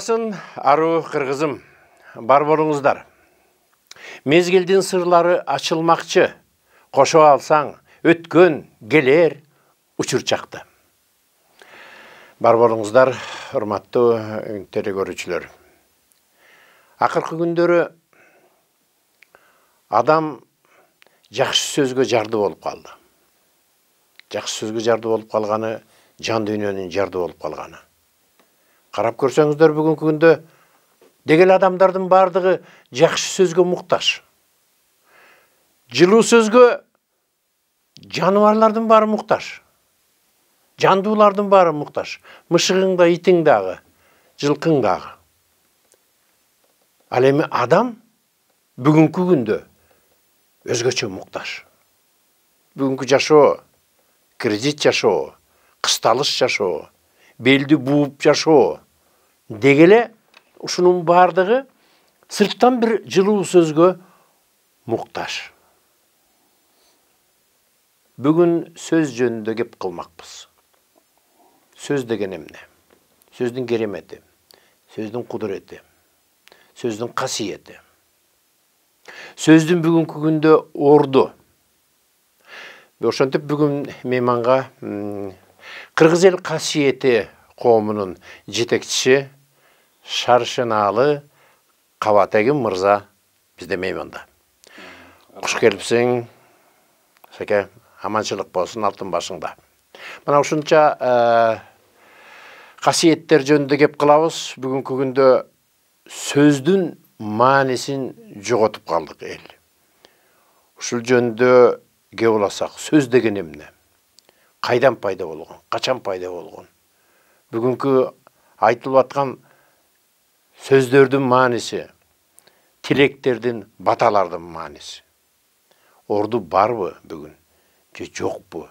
болбасын, ару кыргызым, бар болуңуздар. Мезгилдин сырлары ачылмакчы, кошо алсаң, өткөн, келер, учур чакты. Бар болуңуздар, урматтуу телекөрүүчүлөр. Акыркы күндөрү адам жакшы сөзгө жарды болуп калды. Жакшы сөзгө жарды болуп калганы, жан дүйнөнүн жарды болуп калганы. Карап көрсөңүздөр, бүгүнкү күндө дегел адамдардын бардыгы жакшы сөзгө муктаж. Жылуу сөзгө жаныбарлардын баары муктаж. Жандуулардын баары муктаж. Мышыгың да, итиң дагы, жылкың дагы. Ал эми адам бүгүнкү күндө өзгөчө муктаж. Бүгүнкү жашоо, кредит жашоо, кысталыш жашоо, белди бууп жашоо дегеле ушунун бардыгы сырттан бир жылуу сөзгө муктаж. Бүгүн сөз жөнүндө кеп кылмакпыз. Сөз деген эмне? Сөздүн керемети, сөздүн кудурети, сөздүн касиети. Сөздүн бүгүнкү күндө орду. Ошентип бүгүн мейманга Кыргыз эл касиети коомунун жетекчиси Шаршынаалы Кабатегим мырза бизде мейманда. Куш келипсиң. Саке, аманчылык болсун алтын башыңда. Мына ушунча касиеттер жөнүндө кеп кылабыз. Бүгүнкү күндө сөздүн маанисин жоготуп калдык эл. Ушул жөнүндө кеп уласак, сөз деген эмне? Кайдан пайда болгон? Качан пайда болгон? Бүгүнкү айтылып аткан сөздөрдүн мааниси, тилектердин, баталардын мааниси. Орду барбы бүгүн? Же жокпу?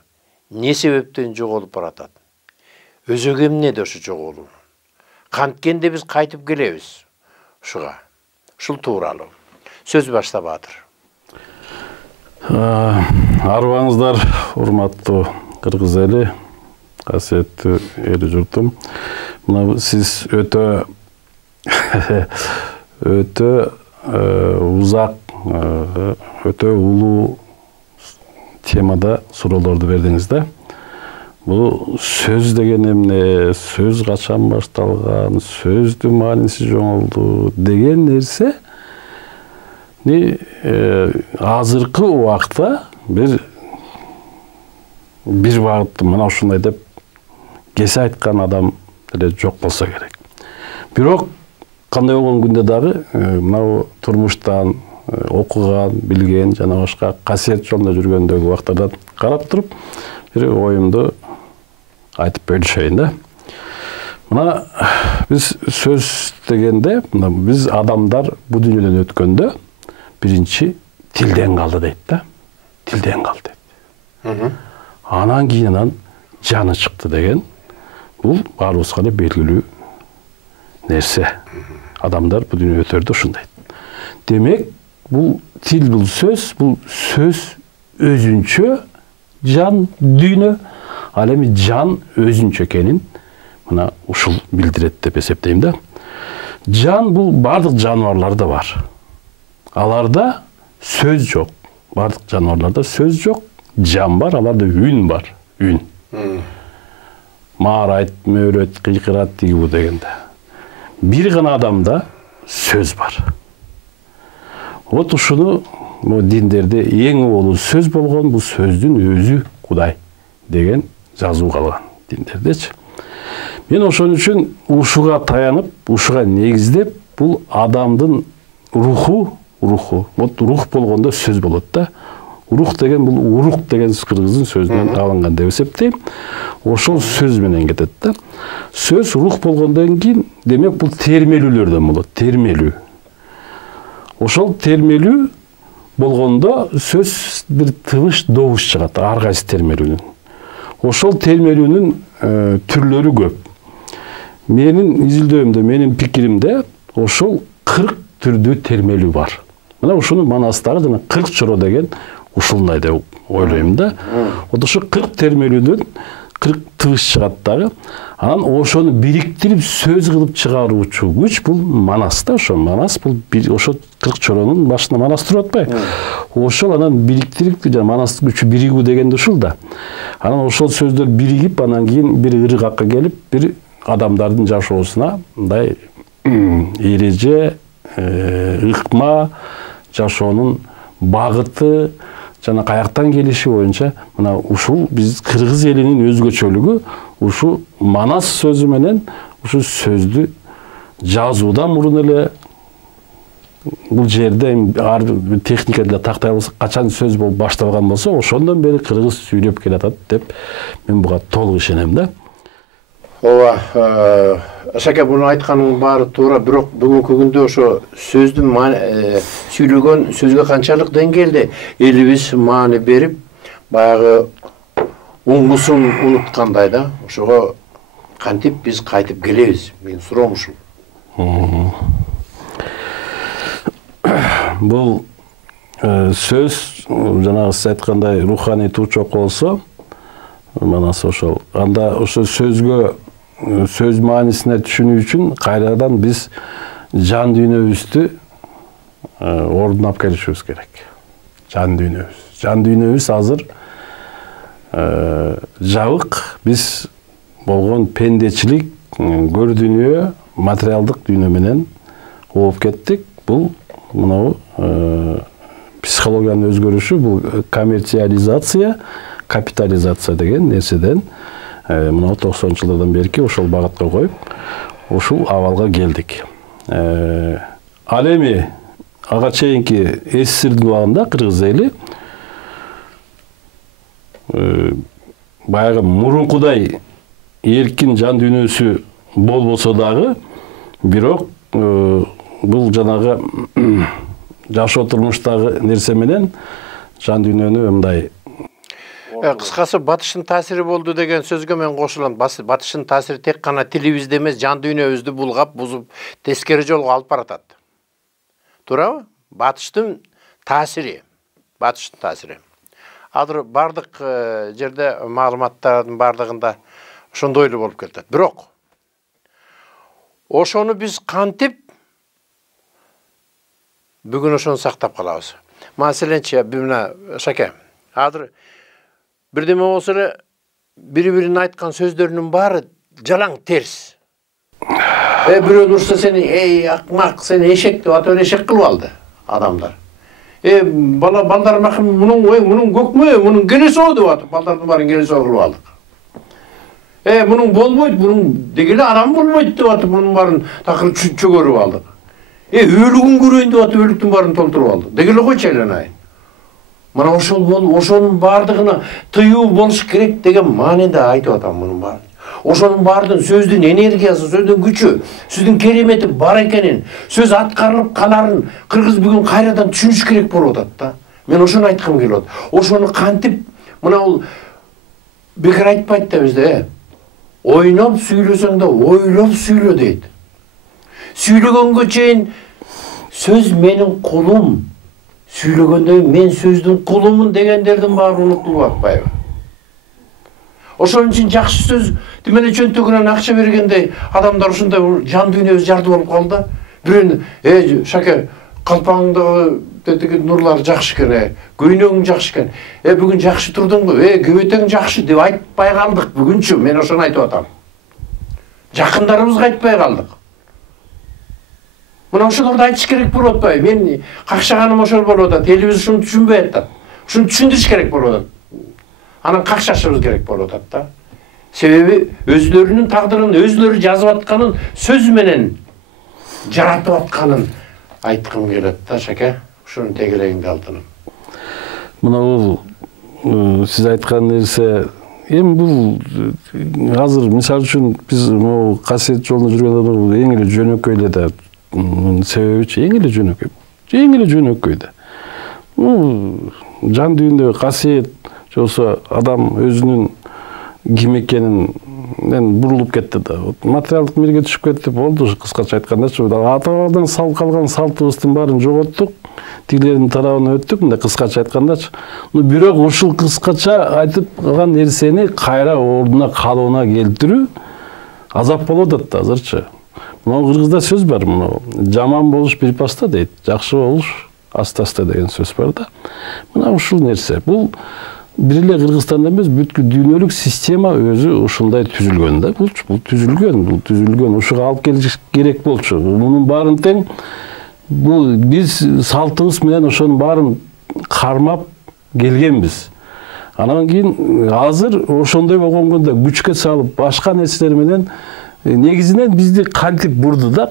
Не себептен жоголуп баратат? Өзөгү эмнеде ошу жоголуу? Канткенде биз кайтып келебиз ушуга. Ушул тууралуу. Сөз баштабадыр. Арыбаңыздар, урматтуу Кыргыз эли, касиеттүү эл журтум. Мына сиз өтө узак, өтө улуу темада суроолорду бердиңиз да. Бул сөз деген эмне, сөз качан башталган, сөздүн мааниси жоңолду деген нерсе азыркы убакта бир багытты мына ушундай деп кесе айткан адам эле жок болсо керек. Бирок кандай болгон күндө дагы мына турмуштан окуган, билген жана башка касиет жолунда жүргөндөгү убактардан карап туруп бир оюмду айтып бөлүшөйүн да. Мына биз сөз дегенде, биз адамдар бул дүйнөдөн өткөндө биринчи тилден калды дейт да. Тилден калды дейт. Анан кийин жаны чыкты деген бул баарыбызга эле белгилүү нерсе. Адамдар бул дүйнөдө өтөрдө ушундай. Демек, бул тил, бул сөз өзүнчө жан дүйнө, ал эми жан өзүнчө экенин мына ушул билдирет деп эсептейм да. Жан бул бардык жаныбарларда бар. Аларда сөз жок. Бардык жаныбарларда сөз жок, жан бар, аларда үн бар. Үн. Маарайт, мөөрөт, кыйкырат дегибу дегенде. Бир гана адамда сөз бар. Вот ушуну диндерде эң улуу сөз болгон, бул сөздүн өзү Кудай деген жазуу калган диндердечи. Мен ошон үчүн ушуга таянып, ушуга негиздеп, бул адамдын руху, вот рух болгондо сөз болот да. Рух деген бул урук деген кыргыздын сөзүнөн алынган деп эсептейм. Ошол сөз менен кетет да. Сөз рух болгондон кийин, демек бул термелүүлөрдөн болот, термелүү. Ошол термелүү болгондо сөз бир тыбыш добуш чыгат, ар кайсы термелүүнүн. Ошол термелүүнүн түрлөрү көп. Менин изилдөөмдө, менин пикиримде ошол 40 түрдүү термелүү бар. Мына ушуну манастагы жана 40 чоро деген ушундай деп ойлойм да. Вот ушу 40 термелүүдөн 40 тыбыш чыгат дагы. Анан ошону бириктирип сөз кылып чыгаруучу күч бул манас да. Ошо манас бул ошо 40 чоронун башында манас туруп атпайбы? Ошол анан бириктирип манас күчү биригүү дегенде ушул да. Анан ошол сөздөр биригип, анан кийин бир ыргакка келип, бир адамдардын жашоосуна мындай эреже, ыкма, жашоонун багыты жана каяктан келиши боюнча мына ушул биз кыргыз элинин өзгөчөлүгү ушу манас сөзү менен ушу сөздү жазуудан мурун эле бул жерде ар бир техника деле тактай болсо качан сөз болуп башталган болсо ошондон бери кыргыз сүйлөп келатат деп мен буга толук ишенем да. Ооба, Шаке, буну айтканыңыз баары туура, бирок бүгүнкү күндө ошо сөздүн сүйлөгөн сөзгө канчалык деңгээлде элибиз маани берип, баягы уңгусун унуткандай да. Ошого кантип биз кайтып келебиз? Менин суроом ушул. Бул сөз жанагы сиз айткандай руханий туучок болсо, манас ошол. Анда ошо сөзгө сөз маанисине түшүнүү үчүн кайрадан биз жан дүйнөбүздү ордуна алып келишибиз керек. Жан дүйнөбүз азыр жабык, биз болгон пендечилик, көр дүйнө, материалдык дүйнө менен ооп кеттик. Бул мынау психологиянын өзгөрүшү, бул коммерциализация, капитализация деген нерседен мына 90-жылдардан берки ошол багытка коюп, ушул абалга келдик. Ал эми ага чейинки СССРдин убагында кыргыз эли баягы мурункудай эркин жан дүйнөсү болбосо дагы, бирок бул жанагы жашоо турмуштагы нерсе менен жан дүйнөнү мындай кыскасы батыштын таасири болду деген сөзгө мен кошулам. Батыштын таасири тек гана тилибизде эмес, жан дүйнөбүздү булгап, бузуп, тескери жолго алып баратат. Туурабы? Батыштын таасири. Азыр бардык жерде маалыматтардын бардыгында ошондой эле болуп кетет. Бирок ошону биз кантип бүгүн ошону сактап калабыз? Маселенчи, мына Шаке, азыр бирдеме болсо эле бири-бирин айткан сөздөрүнүн баары жалаң терс. Бирөө урса сени, ey акмак, сени эшек деп атып эшек кылып алды адамдар. Балдар макым мунун көкмө, мунун келеси о деп атып балдардын баарын келеси о кылып алдык. Мунун болбойт, мунун дегеле адам болбойт деп атып мунун баарын такыр чөгөрүп алдык. Өлүгүн көрөйүн деп атып өлүктүн баарын толтуруп алдык. Дегеле койчу айыланайын. Мына ошонун бардыгына тыюу болуш керек деген мааниде айтып атам мунун баарын. Ошонун баардын сөздүн энергиясы, сөздүн күчү, сөздүн керемети бар экенин, сөз аткарылып каларын кыргыз бүгүн кайрадан түшүнүш керек болуп атат да. Мен ошону айткым келип атат. Ошону кантип, мына бул бекер айтпайт да бизде, ойноп сүйлөсөң да ойлоп сүйлө дейт. Сүйлөгөнгө чейин сөз менин кулум, сүйлөгөндө мен сөздүн кулумун дегендердин баары унутулуп атпайбы? Ошон үчүн жакшы сөз демене чөнтөгүнөн акча бергендей адамдар ушундай жан дүйнөбүз жарды болуп калды. Бирөөнү, Шаке, калпаңдагы тетиги нурлар жакшы экен, көйнөгүң жакшы экен. Бүгүн жакшы турдуңбу? Көбөтөң жакшы деп айтпай калдык бүгүнчү. Мен ошону айтып атам. Жакындарыбызга айтпай калдык. Мына ошолорду айтыш керек болуп атпайбы? Мен какшаганым ошол болуп атат. Элибиз ушуну түшүнбөй атат. Ушуну түшүндүрүш керек болуп атат. Анан какшашыбыз керек болуп атат да. Себеби өзлөрүнүн тагдырын өзлөрү жазып атканын сөз менен жаратып атканын айткым келет да, Шаке. Ушунун тегелегинде алтыным. Мына бул сиз айткан нерсе, эми бул азыр мисалы үчүн биз могу касиет жолунда жүргөн адамдар эң эле жөнөкөй эле да. Себебичи эң эле жөнөкөй да. Жан дүйнө касиет жолсо адам өзүнүн ким экенинен бурулуп кетти да. Материалдык мирге түшүп кетти, болду. Кыскача айткандачы, ата бабадан салып калган салтыбыздын баарын жоготтук. тигилердин тарабына өттүк, мындай кыскача айткандачы. Бирок ушул кыскача айтып калган нерсени кайра ордуна калыбына келтирүү азап болот атты азырчы. Мына кыргызда сөз бар, мына жаман болуш бир паста дейт, жакшы болуш аста-аста деген сөз бар да. Мына ушул нерсе. Бул бир эле Кыргызстанда эмес, бүткүл дүйнөлүк система өзү ушундай түзүлгөн да. Бул түзүлгөн, ушуга алып келиш керек болчу. Мунун баарын тең бул биз салтыбыз менен ошонун баарын кармап келгенбиз. Анан кийин азыр ошондой болгондо күчкө салып башка нерселер менен негизинен бизди кантип бурду да,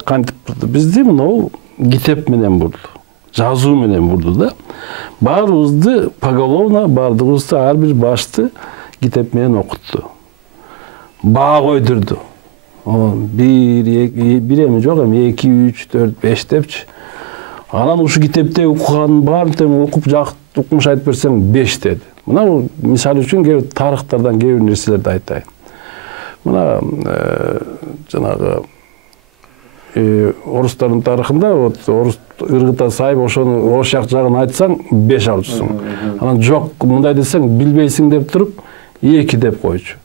бизди мынау китеп менен бурду, жазуу менен бурду да. Баарыбызды поголовно, баардыгыбызды ар бир башты китеп менен окутту. Баа койдурду. Бир эми жок, эми 2, 3, 4, 5 депчи. Анан ушу китепте укуганын баарын тең окуп укмуш айтып берсең 5 деди. Мына мисал үчүн кээ тарыхтардан кээ бир нерселерди айтайын. Мына жанагы орустардын тарыхында орус ыргыта сайып ошону ош жагын айтсаң 5 алчусуң. Анан жок мындай десең билбейсиң деп туруп 2 деп койчу.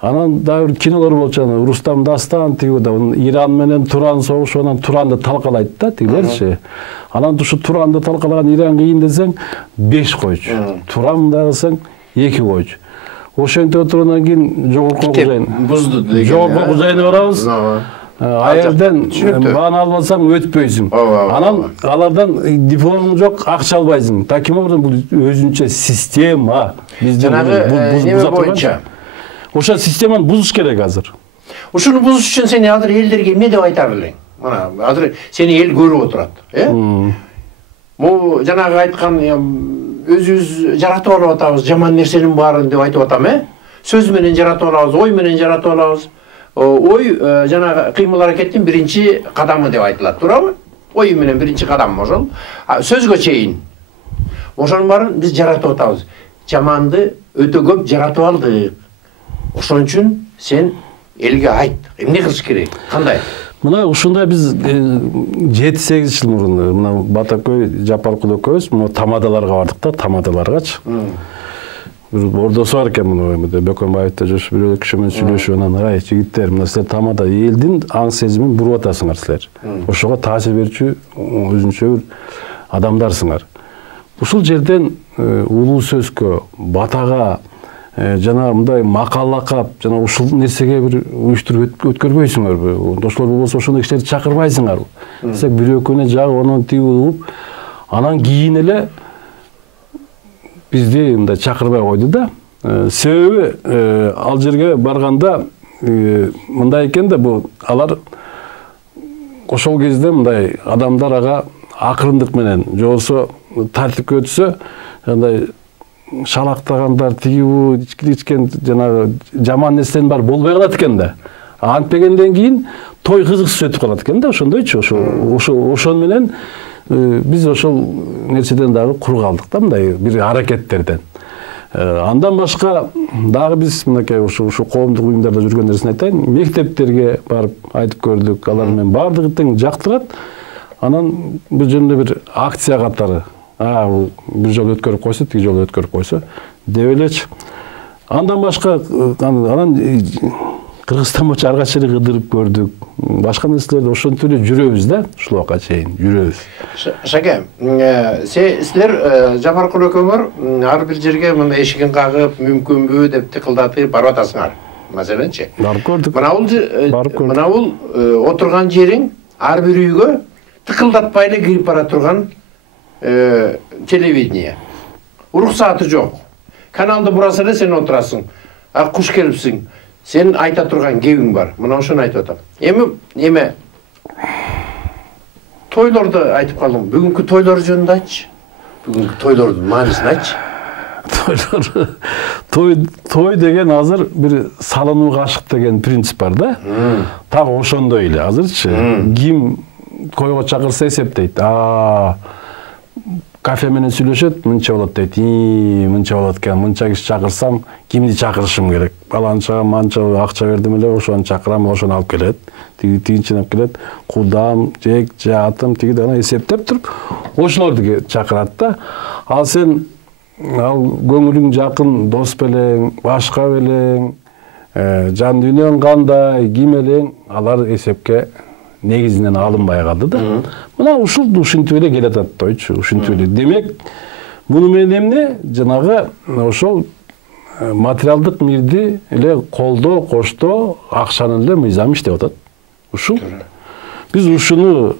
Анан дагы бир кинолор болчу, Рустам Дастан тигида Иран менен Туран согушу, анан Туранды талкалайт да тигилерчи. Анан ушу Туранды талкалаган Иран кийин десең 5 койчу. Туран мындай кылсаң 2 койчу. Ошентип отургандан кийин жогорку кузайын бузду деген. Жогорку кузайына барабыз. Айырдан бааны албасаң өтпөйсүң. Анан алардан дипломуң жок, акча албайсың. Таким образом бул өзүнчө система. Жанагы неме боюнча ошо системаны бузуш керек азыр. Ушуну бузуш үчүн сени азыр элдерге эмне деп айтар элең? Мына азыр сени эл көрүп отурат, Бул жанагы айткан өзүбүз жаратып алып атабыз, жаман нерсенин баарын деп айтып атам, Сөз менен жаратып алабыз, ой менен жаратып алабыз. Ой жанагы кыймыл аракеттин биринчи кадамы деп айтылат, туурабы? Ой менен биринчи кадам ошол. Сөзгө чейин ошонун баарын биз жаратып атабыз. Жаманды өтө көп жаратып алдык. Ошон үчүн сен элге айт, эмне кылыш керек, кандай? Мына ушундай биз 7-8 жыл мурун мына Батакөй Жапаркул экөөбүз мына тамадаларга бардык да, тамадаларгачы. Ордосу бар экен мына Бөкөнбаевде жүрүп бирөө киши менен сүйлөшүп, анан ай жигиттер, мына силер тамада элдин аң сезимин буруп атасыңар силер. Ошого таасир берүүчү өзүнчө бир адамдарсыңар. Ушул жерден улуу сөзгө, батага жана мындай макаллакап, жана ушул нерсеге бир уюштуруп өткөрбөйсүңөрбү? Ошолор болбосо ошондой кишилерди чакырбайсыңарбы? Десек бирөкүнө жагып анан тиги угуп, анан кийин эле бизди мындай чакырбай койду да. Себеби ал жерге барганда мындай экен да, бул алар ошол кезде мындай адамдар ага акырындык менен, же болбосо тартипке өтсө, андай шалактагандар тигибу ичкен жанагы жаман нерселер бар болбой калат экен да. Антпегенден кийин той кызыксыз өтүп калат экен да, ошондойчу. Ошон менен биз ошол нерседен дагы кур калдык да, мындай бир аракеттерден. Андан башка дагы биз мынакей ушу коомдук уюмдарда жүргөн нерсени айтайын. Мектептерге барып айтып көрдүк, алар менен бардыгы тең жактырат. Анан бир жөнүндө бир акция катары, бир жол өткөрүп койсо, тиги жол өткөрүп койсо деп элечи. Андан башка анан Кыргызстан боюнча ар кача кыдырып көрдүк. Башка нерселерди ошентип эле жүрөбүз да, ушул убакка чейин жүрөбүз. Шаке, силер Жапаркул экөөңөр ар бир жерге мына эшигин кагып, мүмкүнбү деп тыкылдатып барып атасыңар. Маселенчи. Барып көрдүк. Мына бул отурган жериң ар бир үйгө тыкылдатпай эле кирип бара турган телевидение. Уруксаты жок. Каналды бураса эле сен отурасың. Куш келипсиң. Сен айта турган кебиң бар. Мына ошону айтып атам. Эме тойлорду айтып калдым. Бүгүнкү тойлор жөнүндө айтчы. Бүгүнкү тойлордун маанисин айтчы. Той деген азыр бир салынууга ашык деген принцип бар да. Так ошондой эле азырчы. Ким койго чакырса эсептейт. кафе менен сүйлөшөт, мынча болот дейт. Мынча болот экен, мынча киши чакырсам, кимди чакырышым керек? Баланчага манча акча бердим эле, ошону чакырам, ошону алып келет. Тигинчи алып келет. Кудам, жек, жатым, тиги аны эсептеп туруп, ошолорду чакырат да. Ал сен ал көңүлүң жакын дос белең, башка белең, жан дүйнөң кандай, ким элең, алар эсепке негизинен алынбай калды да. Мына ушинтип эле келатат тойчу, ушинтип эле. Демек, муну менен эмне? Жанагы ошол материалдык мирди эле колдоо, коштоо, акчанын эле мыйзамы иштеп атат. Ушул. Биз ушуну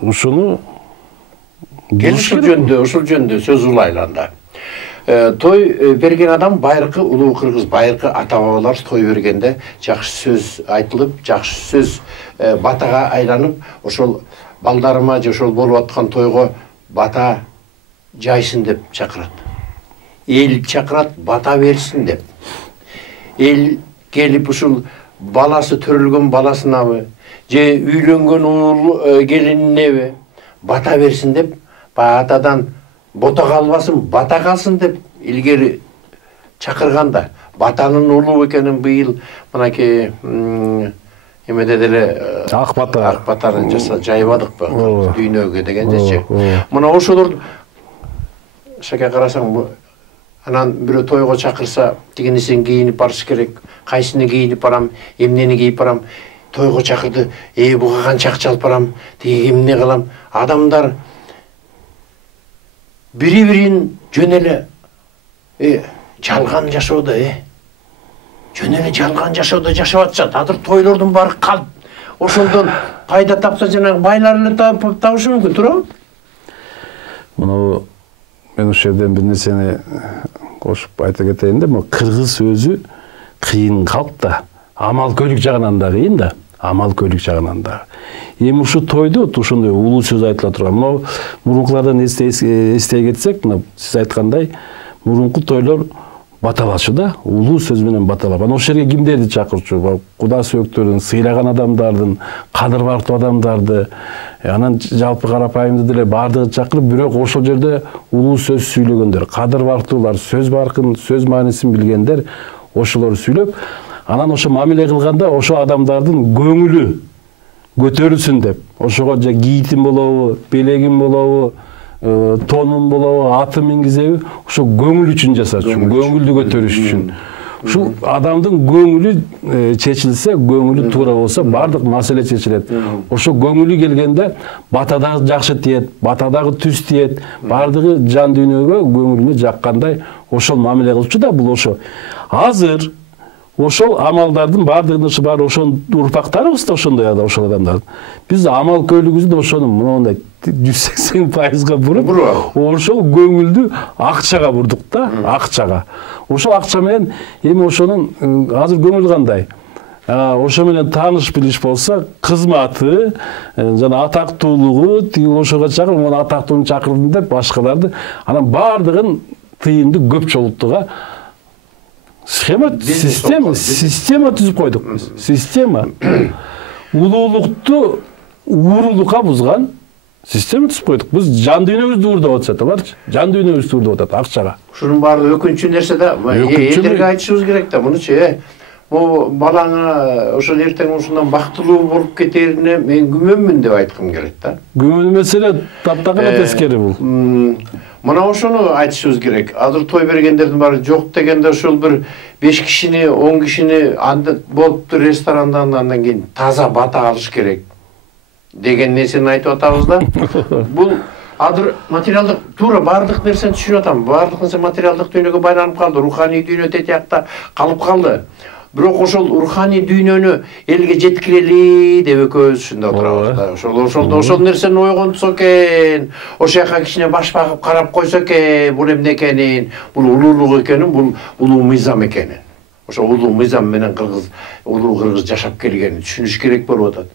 ушул жөндө сөз улайлы анда. Той берген адам байыркы улуу кыргыз, байыркы ата-бабалар той бергенде жакшы сөз айтылып, жакшы сөз батага айланып, ошол балдарыма же ошол болуп аткан тойго бата жайсын деп чакырат. Эл чакырат, бата берсин деп. Эл келип ушул баласы төрөлгөн баласынабы, же үйлөнгөн келининеби бата берсин деп, батадан бота калбасын, бата калсын деп илгери чакырганда, батанын улуу экенин быйыл мынакей эмеде деле ак батарын жайбадыкпы дүйнөгө дегендечи. Мына ошолор шаке карасаң, анан бирөө тойго чакырса, тигинисин кийинип барыш керек, кайсыны кийинип барам, эмнени кийип барам, тойго чакырды, буга канча акча алып барам, тиги эмне кылам. Адамдар бири-бирин жөн эле жалган жашоодо, жөн эле жалган жашоодо жашап атышат. Азыр тойлордун баары калп. Ошондон пайда тапса, жанагы байлар эле табышы мүмкүн, туурабы? Муну мен ошол жерден бир нерсени кошуп айта кетейин да, кыргыз өзү кыйын калк да, амал көйлүк жагынан да кыйын да, амал көйлүк жагынан да. Эми ушу тойдо ушундай улуу сөз айтыла турган. Мына мурункулардан эстей кетсек, мына сиз айткандай, мурунку тойлор баталашы да, улуу сөз менен баталап. Анан ошол жерге кимдерди чакырчу? Куда сөөктөрдүн, сыйлаган адамдардын, кадыр бартуу адамдарды, анан жалпы карапайымды деле баардыгын чакырып, бирок ошол жерде улуу сөз сүйлөгөндөр, кадыр бартуулар, сөз баркын, сөз маанисин билгендер, ошолор сүйлөп, анан ошо мамиле кылганда ошо адамдардын көңүлү көтөрүлсүн деп, ошого же кийитим болобу, белегим болобу, тонун болобу, аты мингизеби, ошо көңүл үчүн жасачу, көңүлдү көтөрүш үчүн. Ушул адамдын көңүлү чечилсе, көңүлү туура болсо, бардык маселе чечилет. Ошо көңүлү келгенде бата дагы жакшы тиет, бата дагы түз тиет, бардыгы жан дүйнөгө көңүлүнө жаккандай ошол мамиле кылчу да, бул ошо. Азыр ошол амалдардын бардыгын баары ошонун урпактарыбыз да ошондой ошол адамдардын. Биз амал көйлүгүбүздү ошону мондай 180% буруп, ошол көңүлдү акчага бурдук да, акчага. Ошол акча менен эми ошонун азыр көңүл кандай? Ошо менен тааныш билиш болсо, кызматы, жана атактуулугу, тиги ошого чакырып, муну атактууну чакырдым деп башкаларды, анан бардыгын тыйынды көп жолуктуга система түзүп койдук. Система улуулукту уурулукка бузган система түзүп койдук. Биз жан дүйнөбүздү уурдап атышат, аларчы. Жан дүйнөбүздү уурдап атат акчага. Ушунун баары өкүнчү нерсе да. Элдерге айтышыбыз керек да, мунучу могу балаңа ошол эртең ушундан бактылуу болуп кетерине мен күмөнмүн деп айткым келет да. Күмөн маселе таптаган тескери бул. Мына ошону айтышыбыз керек. Азыр той бергендердин баары жок дегенде ошол бир 5 кишини, 10 кишини болуптур ресторандан, андан кийин таза бата алыш керек деген нерсени айтып атабыз да. Бул азыр материалдык туура бардык нерсени түшүнүп атам. Бардык нерсе материалдык дүйнөгө байланып калды, руханий дүйнө тетиякта калып калды. Бирок ошол руханий дүйнөнү элге жеткирели деп экөөбүз ушунда отурабыз да. Ошол нерсени ойгонтсо экен, ошол жака кичине баш багып карап койсо экен, бул эмне экенин, бул улуулук экенин, бул улуу мыйзам экенин. Ошол улуу мыйзам менен улуу кыргыз жашап келгенин түшүнүш керек болуп атат.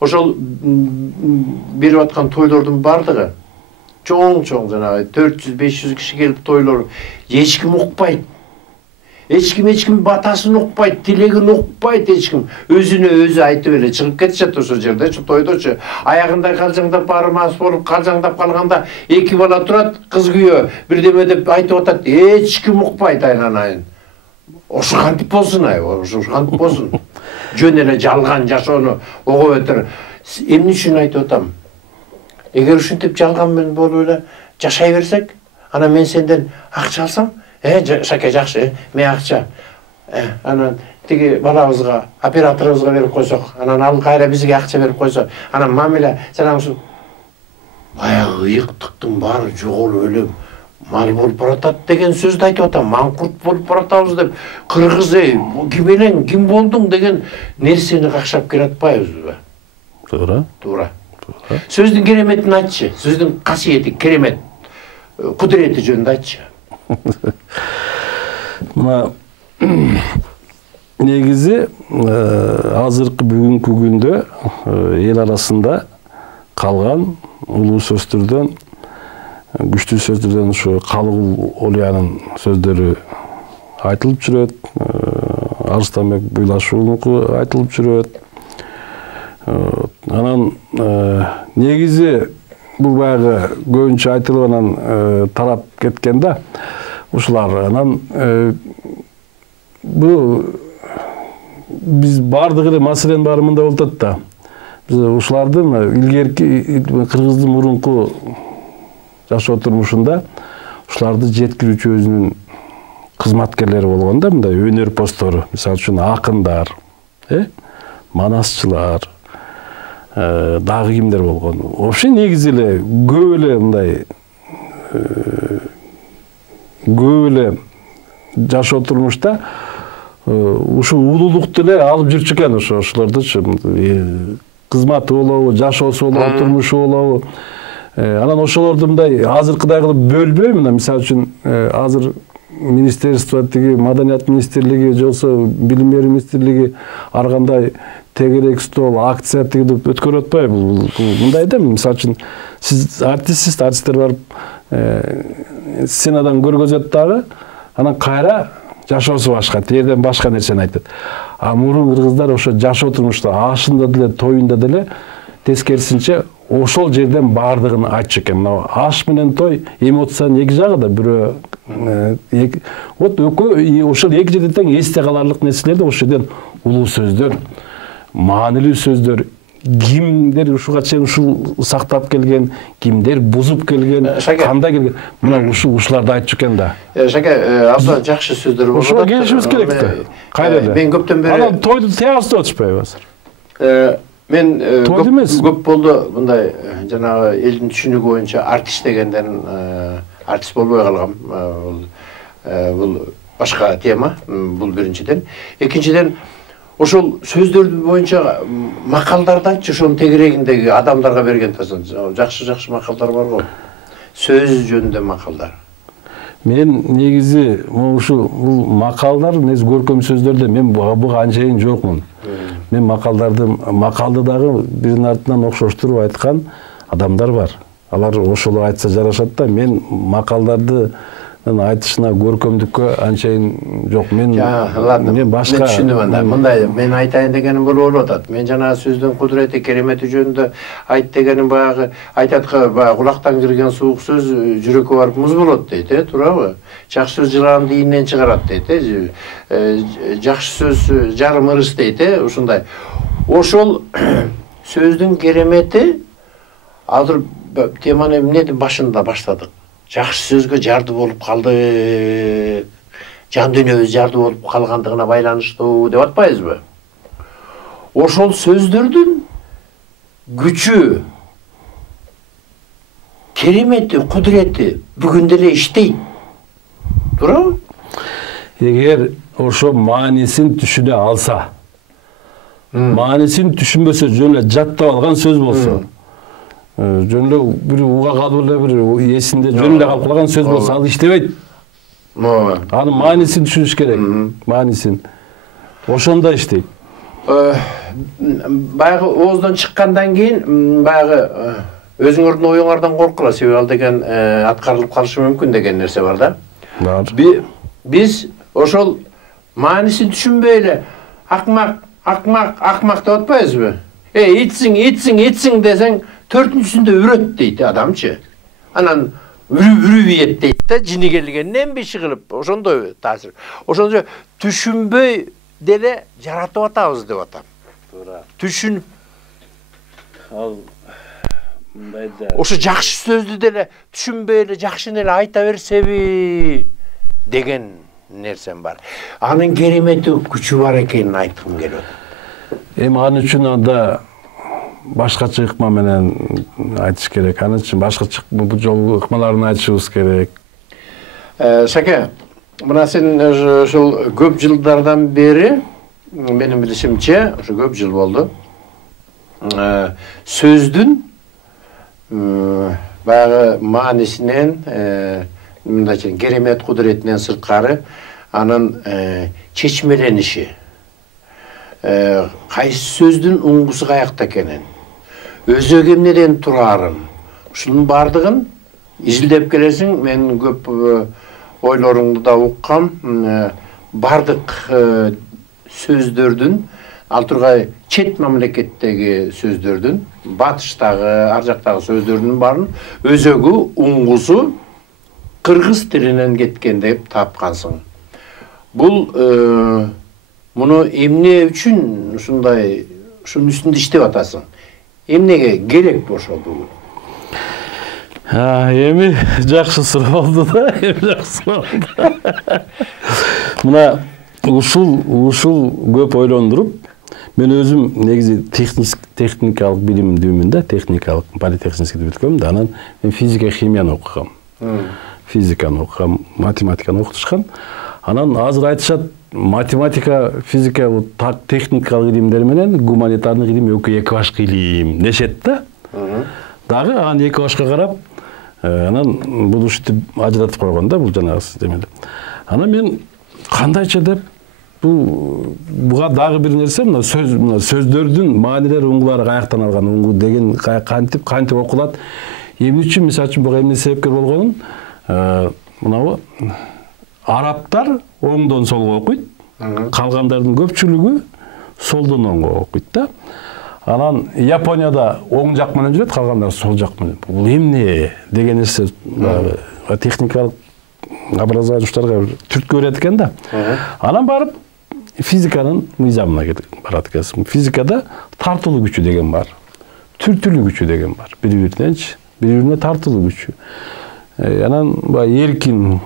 Ошол берип аткан тойлордун бардыгы чоң жанагы 400-500 киши келип тойлор, эч ким укпайт. Ешкім батасын ұқпайды, тілегін ұқпайды ешкім. Өзіне өзі айтып бере шығып кетішет осы жерде, тойдочы. Аяғында қалжаңдап бармас болып, қалжаңдап қалғанда екі бала тұрады, қыз күйе бірдеме деп айтып отады. Ешкім ұқпайды айналайын. Ошы қантып болсын ай, ошы қантып болсын. Жөн еле жалған жашоны оғы өтір. Емін үшін айтып отам. Егер үшін деп жалғанмен болу еле жашай берсек, ана мен сенден ақша алсам, Шаке жақшы, мен ақша. Анан теге балабызға, операторымызға беріп қойсақ, анан ал қайра бізге ақша беріп қойсақ, анан мамиле, сен аңшы, баяғы иықтықтың бары жоғыл өліп, мал болып баратады деген сөзді айтып отам, маңқұрт болып баратабыз деп, қырғыз кимелең, ким болдың деген нәрсені қақшап келатпайбыз ба? Тура. Тура. Сөздің кереметін айтшы, сөздің қасиеті керемет, құдіреті жөнінде айтшы. Мына негизи азыркы бүгүнкү күндө эл арасында калган улуу сөздөрдөн, күчтүү сөздөрдөн ушу Калыгул Олиянын сөздөрү айтылып жүрөт, Арыстанбек Буйлашуулунку айтылып жүрөт. Анан негизи бул баягы көбүнчө айтылып анан тарап кеткен да. Ушулар анан бул биз бардыгы эле маселенин баары мындай болуп атат да. Биз ушулардын илгерки кыргыздын мурунку жашоо турмушунда ушуларды жеткирүүчү өзүнүн кызматкерлери болгон да, мындай өнөр посттору, мисалы үчүн акындар, манасчылар, дагы кимдер болгон. Вообще негизи эле көп эле мындай көп эле жашоо турмушта ушу улуулукту эле алып жүрчү экен ошолордучу. Кызматы болобу, жашоосу болобу, турмушу болобу. Анан ошолорду мындай азыркыдай кылып бөлбөй, мына мисалы үчүн азыр министерство тиги маданият министрлиги же болбосо билим берүү министрлиги ар кандай тегерек стол, акция тиги деп өткөрүп атпайбы? Мындай да, мисалы үчүн сиз артистсиз, артисттер барып сценадан көргөзөт дагы, анан кайра жашоосу башка, жерден башка нерсени айтат. А мурун кыргыздар ошо жашоо турмушта ашында деле, тоюнда деле тескерисинче ошол жерден бардыгын айтчу экен. Мына аш менен той эмоциянын эки жагы да, бирөө вот экөө ошол эки жерде тең эсте каларлык нерселер да ошол жерден улуу сөздөр, маанилүү сөздөр, кимдер ушуга чейин ушул сактап келген, кимдер бузуп келген, кандай келген, мына ушуларды айтчу экен да. Шаке, абдан жакшы сөздөр болуп атат. Ошого келишибиз керек да. Кайра эле. Мен көптөн бери анан тойду театр өтүшпөйбү азыр. Мен көп болду мындай жанагы элдин түшүнүгү боюнча артист дегенден артист болбой калгам. Бул башка тема, бул биринчиден. Экинчиден, ошол сөздөр боюнча макалдарды айтчы, ошонун тегерегиндеги адамдарга берген тасын. Жакшы макалдар бар го. Сөз жөнүндө макалдар. Мен негизи ушул макалдар, көркөм сөздөрдө мен буга анчейин жокмун. Мен макалды дагы биринин артынан окшоштуруп айткан адамдар бар. Алар ошол айтса жарашат да, мен макалдарды айтышына көркөмдүккө анчейин жок. Мен башка. Мен түшүндүм анда. Мындай мен айтайын дегеним болуп атат. Мен жана сөздүн кудурети, керемети жөнүндө айт дегеним баягы айтат, баягы кулактан кирген суук сөз жүрөккө барып муз болот дейт, туурабы? Жакшы сөз жыланды ийинен чыгарат дейт, жакшы сөз жарым ырыс дейт, ушундай. Ошол сөздүн керемети азыр теманы эмнедин башында баштадык. Жакшы сөзгө жарды болуп калды, жан дүйнөбүз жарды болуп калгандыгына байланыштуу деп атпайбызбы? Ошол сөздөрдүн күчү, керемети, кудурети бүгүн деле иштейт. Туурабы? Эгер ошо маанисин түшүнө алса, маанисин түшүнбөсө, жөн эле жаттап алган сөз болсо, жөн эле бир уга калып эле бир эсинде жөн эле калып калган сөз болсо, ал иштебейт. Анын маанисин түшүнүш керек, маанисин. Ошондо иштейт. Баягы ооздон чыккандан кийин баягы өзүңөрдүн оюңардан коркула, себеби ал деген аткарылып калышы мүмкүн деген нерсе бар да. Бар. Биз ошол Manisi düşünbey эле акмак деп атпайбызбы? Итсиң десең, төртүнчүсүндө үрөт дейт адамчы. Анан үрүп ийет дейт да, жини келгенден беши кылып, ошондой таасир. Ошондо түшүнбөй деле жаратып атабыз деп атам. Туура. Түшүн. Ал мындайда. Ошо жакшы сөздү деле түшүнбөй эле жакшыны эле айта берсеби деген нерсем бар. Анын керемети күчү бар экенин айткым келет. Эми аны үчүн анда башкача ыкма менен айтыш керек. Аны үчүн башкача бул жолу ыкмаларын айтышыбыз керек. Саке, мына сен ошол көп жылдардан бери, менин билишимче, ошо көп жыл болду. Сөздүн баягы маанисинен, мындайча керемет кудуретинен сырткары анын чечмелениши, кайсы сөздүн уңгусу каякта экенин, өзөгү эмнеден турарын, ушунун бардыгын изилдеп келесиң. Мен көп ойлоруңду да уккам. Бардык сөздөрдүн, ал тургай чет мамлекеттеги сөздөрдүн, батыштагы, ар жактагы сөздөрдүн барын өзөгү, уңгусу кыргыз тилинен кеткен деп тапкансың. Бул муну эмне үчүн ушундай, ушунун үстүндө иштеп атасың? Эмнеге керек ошол бул? Эми жакшы суроо болду да, Мына ушул көп ойлондуруп, мен өзүм негизи техникалык билимдүүмүн да, техникалык политехнический бүткөм да, анан мен физика, химияны окугам. Физиканы окугам, математиканы окутушкан. Анан азыр айтышат, математика, физика, техникалык илимдер менен гуманитарный илим эки башка илим дешет да. Дагы анан эки башка карап, анан бул ушинтип ажыратып койгон да, бул жанагысы демеле. Анан мен кандайча деп буга дагы бир нерсе, мына сөздөрдүн маанилери, уңгулары каяктан алган, уңгу деген кантип окулат, эмне үчүн, мисалы үчүн буга эмне себепкер болгонун, мынабы арабтар оңдон солго окуйт, калгандардын көпчүлүгү солдон оңго окуйт да. Анан Японияда оң жак менен жүрөт, калгандар сол жак менен. Бул эмне деген нерсе техникалык образованияларга түрткө берет экен да. Анан барып физиканын мыйзамына барат экенсиң. Физикада тартылуу күчү деген бар, түртүлүү күчү деген бар. Бири-бирине тартылуу күчү. Анан эркин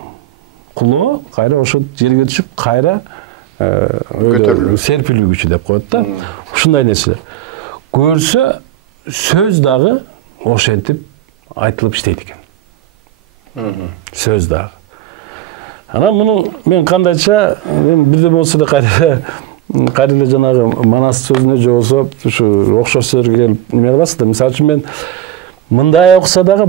кулоо кайра ошо жерге түшүп, кайра серпилүү күчү деп коет да. Ушундай нерселер. Көрсө сөз дагы ошентип айтылып иштейт экен. Сөз дагы. Анан муну мен кандайча, мен бирде болсо да кайра жанагы манас сөзүнө же болсо ушу окшош сөзгө келип неме кыласыз да. Мисалы үчүн мен мындай окса дагы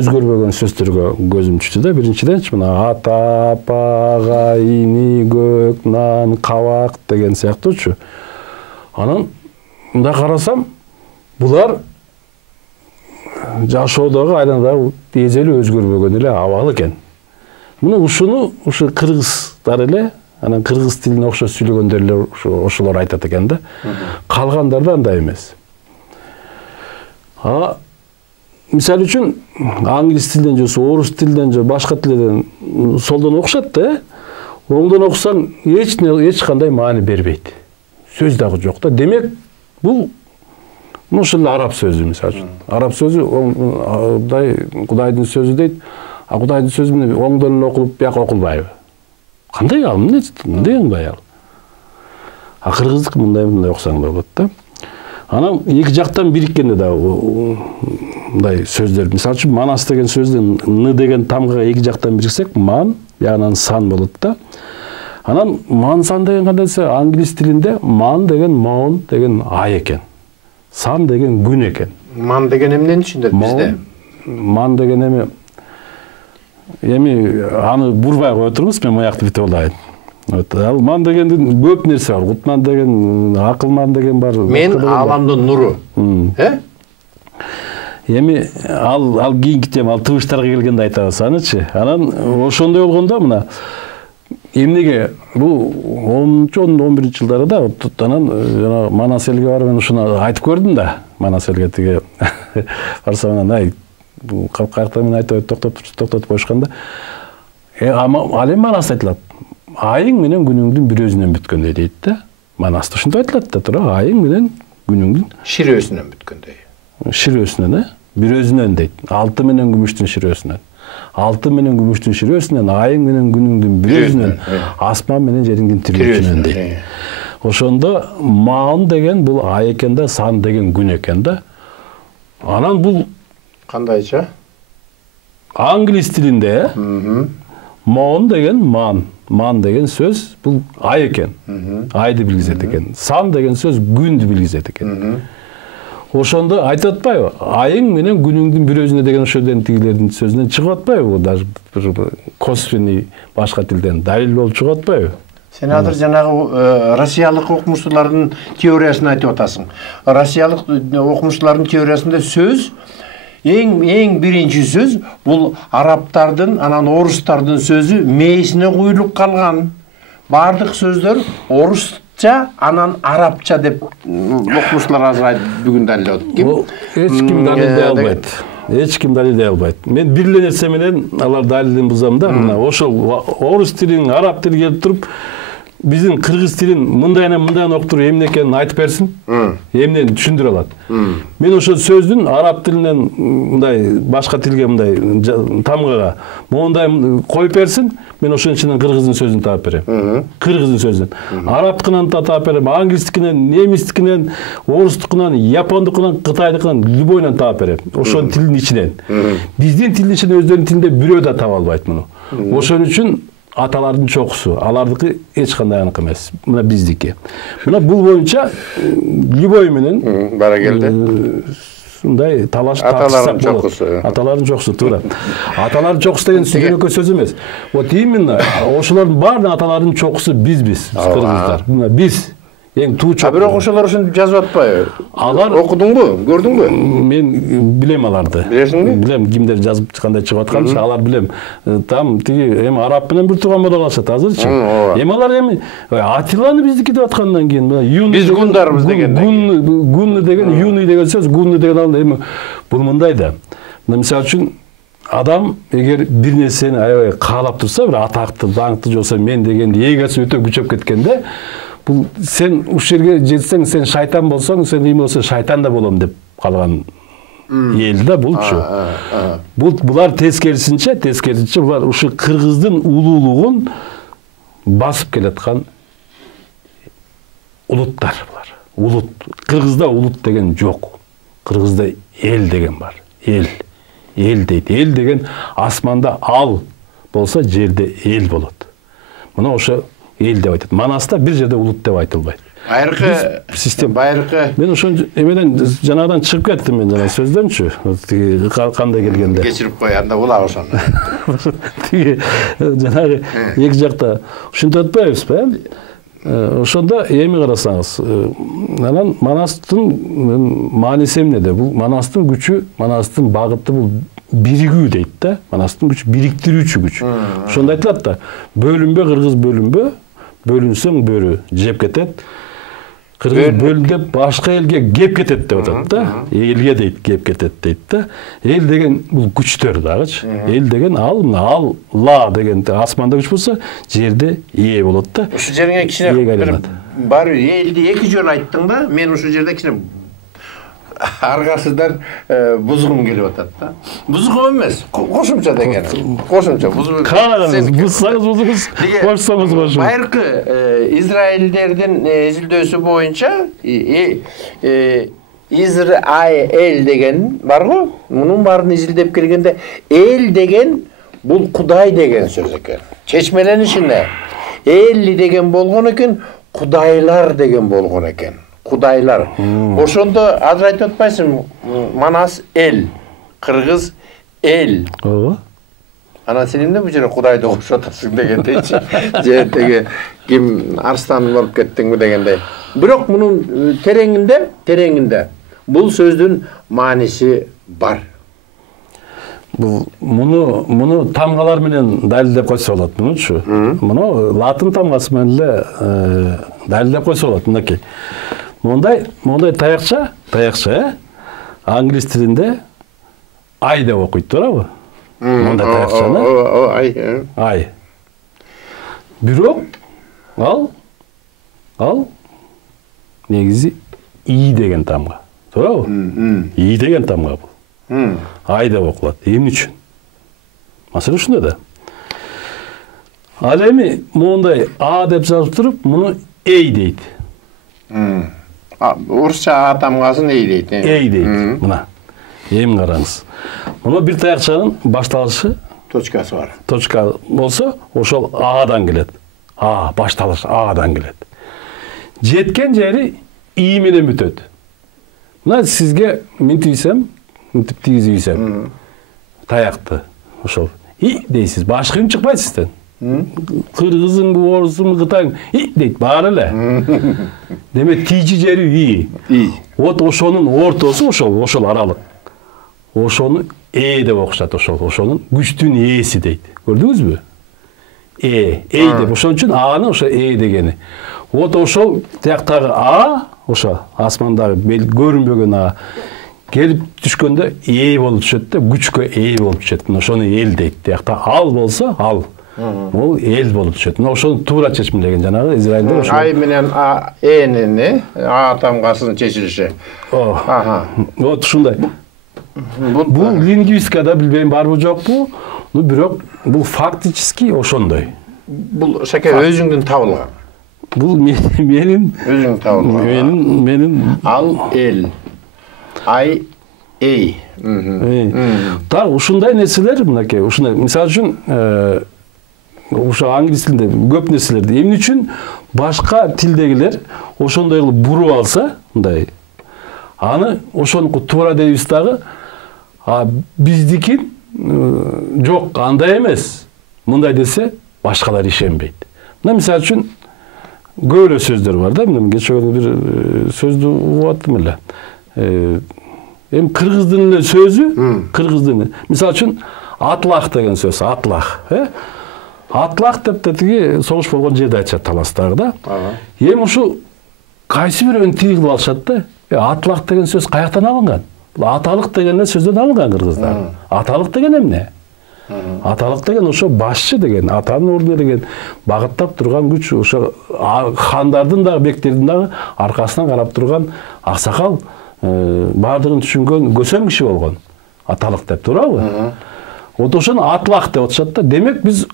өзгөрбөгөн сөздөргө көзүм түштү да. Биринчиденчи мына ата, апа, агайыны, көк, нан, кабак деген сыяктуучу. Анан мында карасам, булар жашоодогу айнадагы эзелүү өзгөрбөгөн эле абал экен. Мына ушу кыргыздар эле, анан кыргыз тилине окшош сүйлөгөндөр эле ошолор айтат экен да. Калгандар да андай эмес. Мисалы үчүн англис тилден же орус тилден же башка тилден солдон окушат да. Оңдон окусаң эч кандай маани бербейт. Сөз дагы жок да. Демек бул ушул араб сөзү, мисалы. Араб сөзү Кудайдын сөзү дейт. А Кудайдын сөзү менен оңдон окулуп, бияка окулбайбы? Кандай ал? Мындай ыңгай ал. А кыргыздык мындай окусаң да болот да. Анан эки жактан бириккенде да мындай сөздөр, мисалы үчүн манас деген сөздүн ны деген тамга эки жактан бириксек, ман, ягынан сан болот да. Анан ман сан деген кандай десе, англис тилинде ман деген маун деген ай экен. Сан деген күн экен. Ман деген эмнени түшүнөт бизде? Ман деген эми аны бурбай кое турбуз, мен моякты бүтүп алайын. Ал ман дегендин көп нерсе бар. Утман деген, акылман деген бар. Мен аламдын нуру. Эми ал кийинки тема, ал тыбыштарга келгенде айтабыз анычы. Анан ошондой болгондо мына Эмнеге бул 10-11 жылдары да анан жана Манас элге барып мен ушуну айтып көрдүм да. Манас элге тиги барсам анан ай бул калкакта мен айтып токтотуп коюшканда ал эми Манас айтылат. Айың менен күнүңдүн бир өзүнөн бүткөндөй дейт да. Манаста ушундай айтылат да туура. Айың менен күнүңдүн ширөөсүнөн бүткөндөй. Ширөөсүнөн, бир өзүнөн дейт. Алты менен күмүштүн ширөөсүнөн. Алты менен күмүштүн ширөөсүнөн, айың менен күнүңдүн бир өзүнөн, асман менен жериңдин тирүүсүнөн дейт. Ошондо маан деген бул ай экен да, сан деген күн экен да. Анан бул кандайча? Англис тилинде маан деген ман деген сөз бул ай экен. Айды билгизет экен. Сан деген сөз күндү билгизет экен. Ошондо айтып атпайбы? Айың менен күнүңдүн бир өзүнө деген ошодон тигилердин сөзүнөн чыгып атпайбы? Даже бир косвенный башка тилден далил болуп чыгып атпайбы? Сен азыр жанагы Россиялык окумуштуулардын теориясын айтып атасың. Россиялык окумуштуулардын теориясында сөз эң биринчи сөз бул арабтардын, анан орустардын сөзү мээсине куюлуп калган. Бардык сөздөр орусча, анан арабча деп окумуштуулар азыр бүгүн далилдеп атат. Эч ким далилдей албайт. Эч ким далилдей албайт. Мен бир эле нерсе менен алар далилин бузам да. Мына ошол орус тилин, араб тили келип туруп, биздин кыргыз тилин мындайынан окутуп эмне экенин айтып берсин. Эмнени түшүндүрө алат. Мен ошол сөздүн араб тилинен мындай башка тилге мындай тамгага мондай коюп берсин, мен ошонун ичинен кыргыздын сөзүн таап берем. Кыргыздын сөзүн. Арабтыкынан таап берем, англистикинен, немистикинен, орустукунан, япондукунан, кытайдыкынан, любойунан таап берем. Ошонун тилдин ичинен. Биздин тилдин ичинен өздөрүнүн тилинде бирөө да таба албайт муну. Ошон үчүн аталардын чокусу, алардыкы эч кандай анык эмес. Мына биздики. Мына бул боюнча любой менен бара келди. Мындай талаш аталардын чокусу. Аталардын чокусу туура. Аталардын чокусу деген жөнөкөй сөз эмес. Вот именно ошолордун баардык аталардын чокусу бизбиз, кыргыздар. Мына биз эң туу чокус. Бирок ошолор ушинтип жазып атпайбы? Алар окудуңбу, көрдүңбү? Мен билем аларды. Билесиңби? Билем кимдер жазып кандай чыгып атканын, алар билем. Там тиги эми араб менен бир тууган боло калышат азырчы. Эми алар эми Атиланы биздики деп аткандан кийин биз гундарбыз дегенден. Гунны деген, юны деген сөз, гунны деген ал эми бул мындай да. Мисалы үчүн адам эгер бир нерсени аябай каалап турса, бир атакты, даңкты жолсо мен дегенди эгеси өтө күчөп кеткенде, бул сен ушул жерге жетсең, сен шайтан болсоң, сен эми болсо шайтан да болом деп калган эл да булчу. Булар тескерисинче булар ушул кыргыздын улуулугун басып келаткан улуттар булар. Улут. Кыргызда улут деген жок. Кыргызда эл деген бар. Эл дейт. Эл деген асманда ал болсо, жерде эл болот. Мына ошо эл деп айтат. Манаста бир жерде улут деп айтылбайт. Байыркы система, байыркы. Мен ошон эмеден жанадан чыгып кеттим мен жана сөздөнчү. Тиги кандай келгенде. Кечирип кой, анда була ошону. Тиги жанагы эки жакта ушинтип атпайбызбы, ошондо эми карасаңыз, анан Манастын мааниси эмнеде? Бул Манастын күчү, Манастын багыты бул биригүү дейт да. Манастын күчү бириктирүүчү күч. Ошондо айтылат да, бөлүнбө кыргыз бөлүнбө, бөлүнсөң бөрү жеп кетет. Кыргыз бөлүндө башка элге кеп кетет деп атат да. Элге дейт, кеп кетет дейт да. Эл деген бул күчтөр дагычы. Эл деген ал ла деген асманда күч болсо, жерде ээ болот да. Ушу жерге кичине бир бар элди эки жолу айттың да. Мен ушу жерде кичине аргасыздар бузгум келип атат да. Бузгум эмес, кошумча деген. Кошумча бузгум. Караңыз, бузсаңыз бузуңуз, кошсоңуз кошуң. Байыркы Израилдердин изилдөөсү боюнча Израил деген барго, мунун баарын изилдеп келгенде эл деген бул Кудай деген сөз экен. Чечмеленишинде элли деген болгон экен, кудайлар деген болгон экен. Кудайлар. Ошондо азыр айтып атпайсың, Манас эл, кыргыз эл. Ооба. Анан сен эмне бул жерде Кудайды кошуп атасың дегендейчи. Же теги ким арстан болуп кеттиңби дегендей. Бирок мунун тереңинде бул сөздүн мааниси бар. Муну тамгалар менен далилдеп койсо болот. Мунучу. Муну латын тамгасы менен эле далилдеп койсо болот. Мынакей. Мондай таякча, англис тилинде ай деп окуйт, туурабы? Мондай таякчаны. Ай. Бирок ал негизи и деген тамга. Туурабы? И деген тамга бул. Ай деп окулат. Эмне үчүн? Маселе ушунда да. Ал эми мондай а деп жазып туруп, муну эй дейт. Орусча а тамгасын эй дейт. Эй дейт. Мына. Эми караңыз. Муну бир таякчанын башталышы Точкасы бар. Точка болсо, ошол адан келет. А, башталыш адан келет. Жеткен жери и менен бүтөт. Мына сизге мынтипсем, мынтип тийгизсем, таякты. Ошол и дейсиз, башка үн чыкпайт сизден. Кыргызыңбы, орусуңбу, кытайың и дейт, баары эле. Демек тийчи жери и. Вот ошонун ортосу ошол аралык. Ошону деп окушат ошонун күчтүн ээси дейт. Көрдүңүзбү? Эй деп ошон үчүн аны ошо дегени. Вот ошол тияктагы ошо асмандагы көрүнбөгөн келип түшкөндө болуп түшөт да, күчкө болуп түшөт. Ошону эл дейт. Тиякта ал болсо ал. Ол эл болуп түшөт. Ошону туура чечмелеген жанагы Израилде ошо. Ай менен энени тамгасын чечилиши. Вот ушундай. Бул лингвистикада билбейм барбы жокпу, бирок бул фактически ошондой. Бул шаке өзүңдүн табылган. Бул менин өзүң табылган. Менин ал эл. Ай эй. Так ушундай нерселер мынакей, ушундай. Мисалы үчүн ошо англис тилинде көп нерселерди эмне үчүн башка тилдегилер ошондой кылып буруп алса, мындай. Аны ошонуку туура дейбиз дагы, биздикин жок, андай эмес. Мындай десе башкалар ишенбейт. Мына мисалы үчүн көп эле сөздөр бар да, мен кечээ бир сөздү угуп аттым эле. Эми кыргыздын эле сөзү, кыргыздын. Мисалы үчүн атлах деген сөз, атлах, Атлах деп тиги согуш болгон жерде айтышат Таластагы да. Эми ушу кайсы бирөөнү тил кылып алышат да. Атлах деген сөз каяктан алынган? Аталык деген сөздөн алынган кыргыздар. Аталык деген эмне? Аталык деген ошо башчы деген, атанын ордуна деген багыттап турган күч, ошо хандардын дагы, бектердин дагы аркасынан карап турган аксакал, баардыгын түшүнгөн көсөм киши болгон. Аталык деп, туурабы? Вот ошону атлах деп атышат да. Демек биз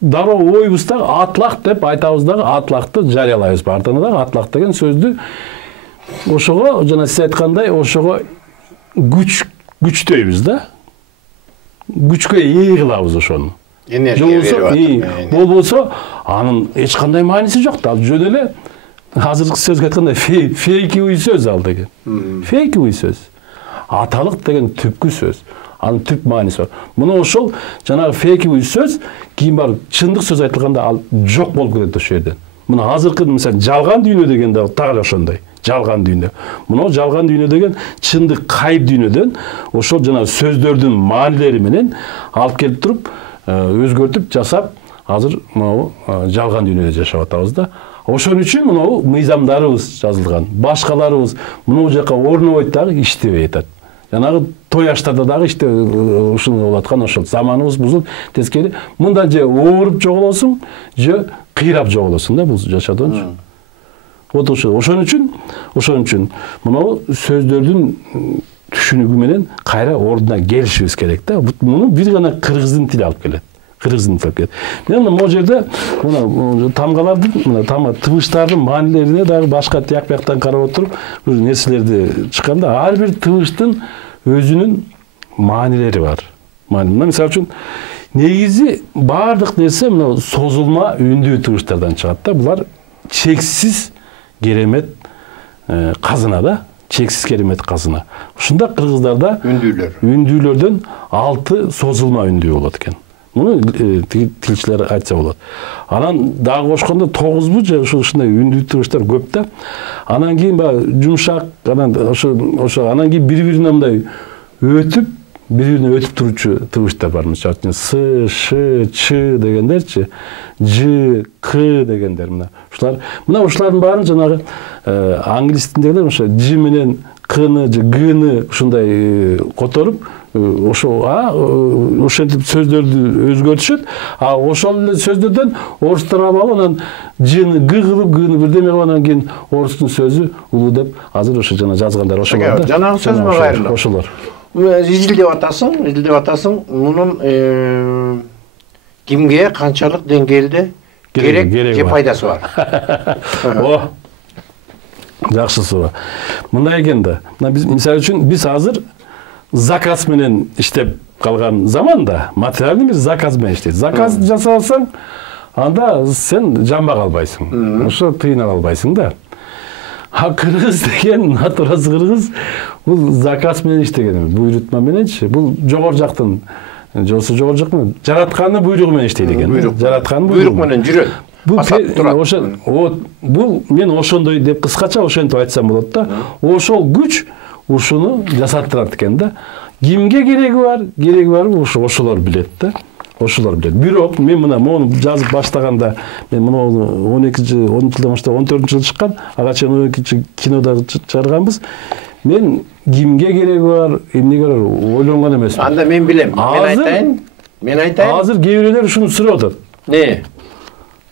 дароо оюбузда атлах деп айтабыз дагы, атлахты жарыялайбыз. Баардыгына дагы атлах деген сөздү ошого, жана сиз айткандай, ошого күчтөйбүз да. Күчкө кылабыз ошону. Энергия берип атат. Болбосо, анын эч кандай мааниси жок да. Ал жөн эле азыркы сөзгө айтканда фейкивый сөз ал деген. Фейкивый сөз. Аталык деген түпкү сөз. Анын түп мааниси бар. Муну ошол жанагы фейкивый сөз кийин барып чындык сөз айтылганда ал жок болуп кетет ошол жерден. Мына азыркы мисалы жалган дүйнө деген да так ошондой. Жалган дүйнө. Муну жалган дүйнө деген чындык кайып дүйнөдөн ошол жана сөздөрдүн маанилери менен алып келип туруп, өзгөртүп жасап, азыр могу жалган дүйнөдө жашап атабыз да. Ошон үчүн муну мыйзамдарыбыз жазылган. Башкаларыбыз муну жака орнобойт дагы иштебей атат. Жанагы той аштарда дагы ушуну болуп аткан, ошол заманыбыз бузулуп, тескери мындан же ооруп жоголосуң, же кыйрап жоголосуң да бул жашоодон. Вот ошон үчүн муну сөздөрдүн түшүнүгү менен кайра ордуна келишибиз керек да. Муну бир гана кыргыздын тили алып келет. Кыргыздын тили алып келет. Мен могу жерде мына тамгалардын, мына тамга тыбыштардын маанилерине дагы башка тияк-бияктан карап отуруп, бир нерселерди чыкканда, ар бир тыбыштын өзүнүн маанилери бар. Мына мисалы үчүн негизи баардык нерсе мына созулма үндүү тыбыштардан чыгат да. Булар чексиз керемет казына да, чексиз керемет казына. Ушунда кыргыздарда үндүүлөрдөн 6 созулма үндүү болот экен. Муну тилчилер айтса болот. Анан дагы кошкондо 9бу же ушундай үндүү тыбыштар көп да. Анан кийин баягы жумшак, анан ошо анан кийин бири-бирине мындай өтүп, бири-бирине өтүп турчу тыбыштар бар. Мисалы үчүн с, ш, ч дегендерчи, ж, к дегендер мына. Ушулардын баарын жанагы англис тилиндегилер ошо ж менен к-ны же г-ны ушундай которуп, ошентип сөздөрдү өзгөртүшөт. А ошол эле сөздөрдөн орустар алып, анан ж-ны г кылып, г-ны бирдеме кылып, анан кийин орустун сөзү улуу деп азыр ошо жана жазгандар ошолор да. Жанагы сөзмө кайрылып. Ошолор. Изилдеп атасың. Мунун кимге канчалык деңгээлде керек же пайдасы бар? О, жакшы суроо. Мындай экен да. Биз мисалы үчүн биз азыр заказ менен иштеп калган заманда, материалдык эмес заказ менен иштейт. Заказ жасасаң, анда сен жамбак албайсың. Ошо тыйнала албайсың да. А кыргыз деген, натурасы кыргыз, бул заказ менен иштеген, буйрутма мененчи. Бул жогору жактын, жогору жактын жаратканы буйругу менен иштейт экен. Жаратканы буйрук менен жүрөт. Бул мен ошондой деп кыскача ошентип айтсам болот да. Ошол күч ушуну жасаттырат экен да. Кимге кереги бар, ошолор билет да. Ошолор билет. Бирок мен муну жазып баштаганда, мен муну 12-жылдан баштап 14-жыл чыккан, ага чейин 12 кинода чыгарганбыз. Мен кимге кереги бар, эмнеге бар ойлонгон эмесмин. Анда мен билем. Мен айтайын. Азыр кээ бирлер ушуну сурап атат. Не?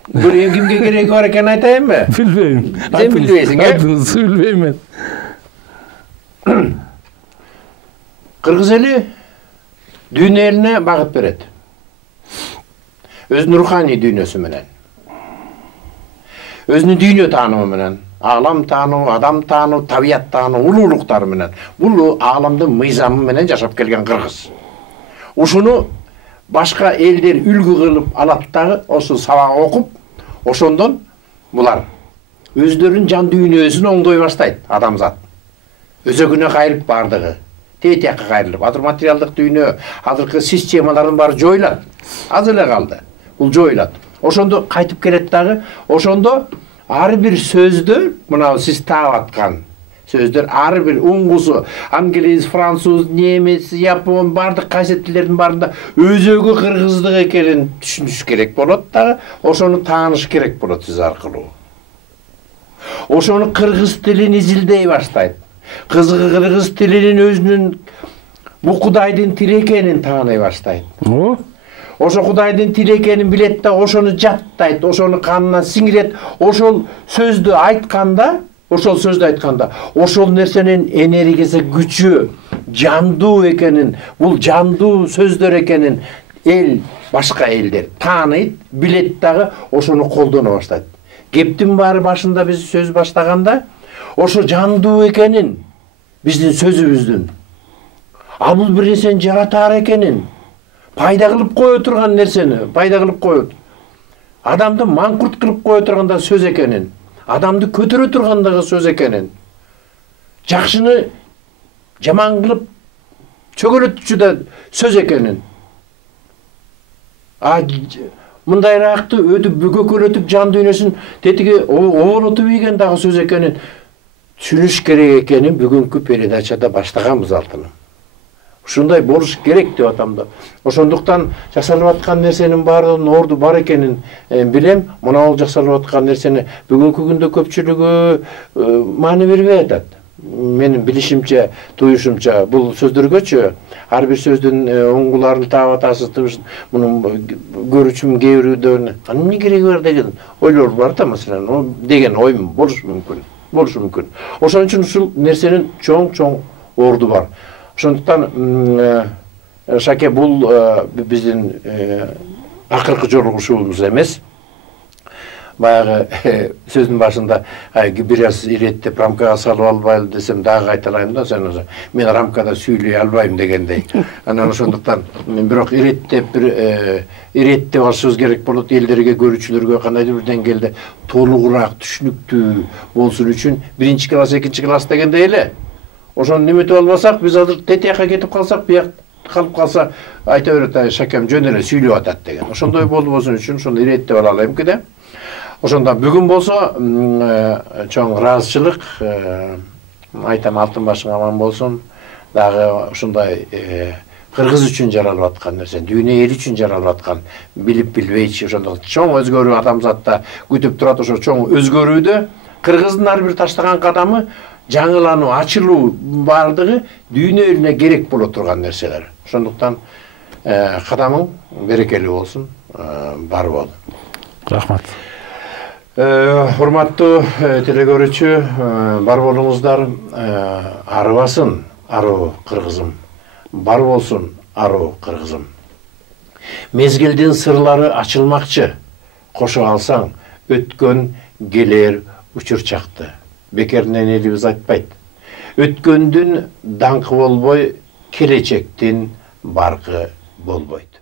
Бул кимге кереги бар экенин айтайынбы? Билбейм. Сен билбейсиң, Айтыңыз, билбейм мен. Кыргыз эли дүйнө элине багыт берет. Өзүнүн руханий дүйнөсү менен. Өзүнүн дүйнө таанымы менен, аалам таануу, адам таануу, табият таануу, улуулуктары менен. Бул ааламдын мыйзамы менен жашап келген кыргыз. Ушуну башка элдер үлгү кылып алат дагы, ошо сабак окуп, ошондон булар өздөрүнүн жан дүйнөсүн оңдой баштайт адамзат. Өзөгүнө кайрылып бардыгы, тетияка кайрылып, азыр материалдык дүйнө, азыркы системалардын баары жоюлат. Аз эле калды. Бул жоюлат. Ошондо кайтып келет дагы, ошондо ар бир сөздө, мына сиз таап аткан сөздөр, ар бир уңгусу, англис, француз, немец, япон, бардык кайсы тилдердин баарында өзөгү кыргыздык экенин түшүнүш керек болот дагы, ошону тааныш керек болот сиз аркылуу. Ошону кыргыз тилин изилдей баштайт. Кыргыз тилинин өзүнүн бул Кудайдын тили экенин тааный баштайт. Ошо Кудайдын тили экенин билет да, ошону жаттайт, ошону канына сиңирет, ошол сөздү айтканда, ошол нерсенин энергиясы, күчү, жандуу экенин, бул жандуу сөздөр экенин башка элдер тааныйт, билет дагы, ошону колдоно баштайт. Кептин баары башында биз сөз баштаганда, ошо жандуу экенин, биздин сөзүбүздүн, а бул бир нерсени жаратаар экенин, пайда кылып кое турган нерсени, пайда кылып коет. Адамды маңкурт кылып кое турганда сөз экенин, адамды көтөрө тургандагы сөз экенин, жакшыны жаман кылып чөгөлөтчү да сөз экенин. Мындайраакты өтүп көкөлөтүп жан дүйнөсүн тетиги оболотуп ийген дагы сөз экенин түшүнүш керек экенин бүгүнкү передачада баштаганбыз алтыным. Ушундай болуш керек деп атам да. Ошондуктан жасалып аткан нерсенин баардыгынын орду бар экенин билем. Мына бул жасалып аткан нерсени бүгүнкү күндө көпчүлүгү маани бербей атат. Менин билишимче, туюшумча бул сөздөргөчү ар бир сөздүн оңгуларын таап атасыз, мунун көрүчүм кээ бирөөдөн эмне кереги бар деген ойлор бар да, маселен, деген оюм болушу мүмкүн. Ошон үчүн ушул нерсенин чоң орду бар. Ошондуктан Шаке бул биздин акыркы жолугушуубуз эмес. Баягы сөздүн башында бир аз иреттеп рамкага салып албайлы десем дагы кайталайм да, мен рамкада сүйлөй албайм дегендей. Анан ошондуктан мен бирок иреттеп алышыбыз керек болот, элдерге, көрүүчүлөргө кандайдыр бир деңгээлде толугураак түшүнүктүү болсун үчүн 1-класс, 2-класс дегендей эле. Ошону неметип албасак, биз азыр тетияка кетип калсак, бияк калып калса, айта берет, Шакем жөн эле сүйлөп атат деген. Ошондой болбосун үчүн ошону иреттеп алалы эмкиде. Ошондо бүгүн болсо чоң ыраазычылык, айтам алтын башың аман болсун. Дагы ушундай кыргыз үчүн жаралып аткан нерсе, дүйнө эли үчүн жаралып аткан, билип билбейчи ошондо чоң өзгөрүү адамзатта күтүп турат. Ошо чоң өзгөрүүдө кыргыздын ар бир таштаган кадамы жаңылануу, ачылуу бардыгы дүйнө элине керек боло турган нерселер. Ошондуктан кадамың берекелүү болсун, бар бол. Рахмат. Урматтуу телекөрүүчү, бар болуңуздар, арыбасын аруу кыргызым, бар болсун аруу кыргызым. Мезгилдин сырлары ачылмакчы, кошо алсаң өткөн келер учурчакты. Бекеринен элибиз айтпайт. Өткөндүн даңкы болбой, келечектин баркы болбойт.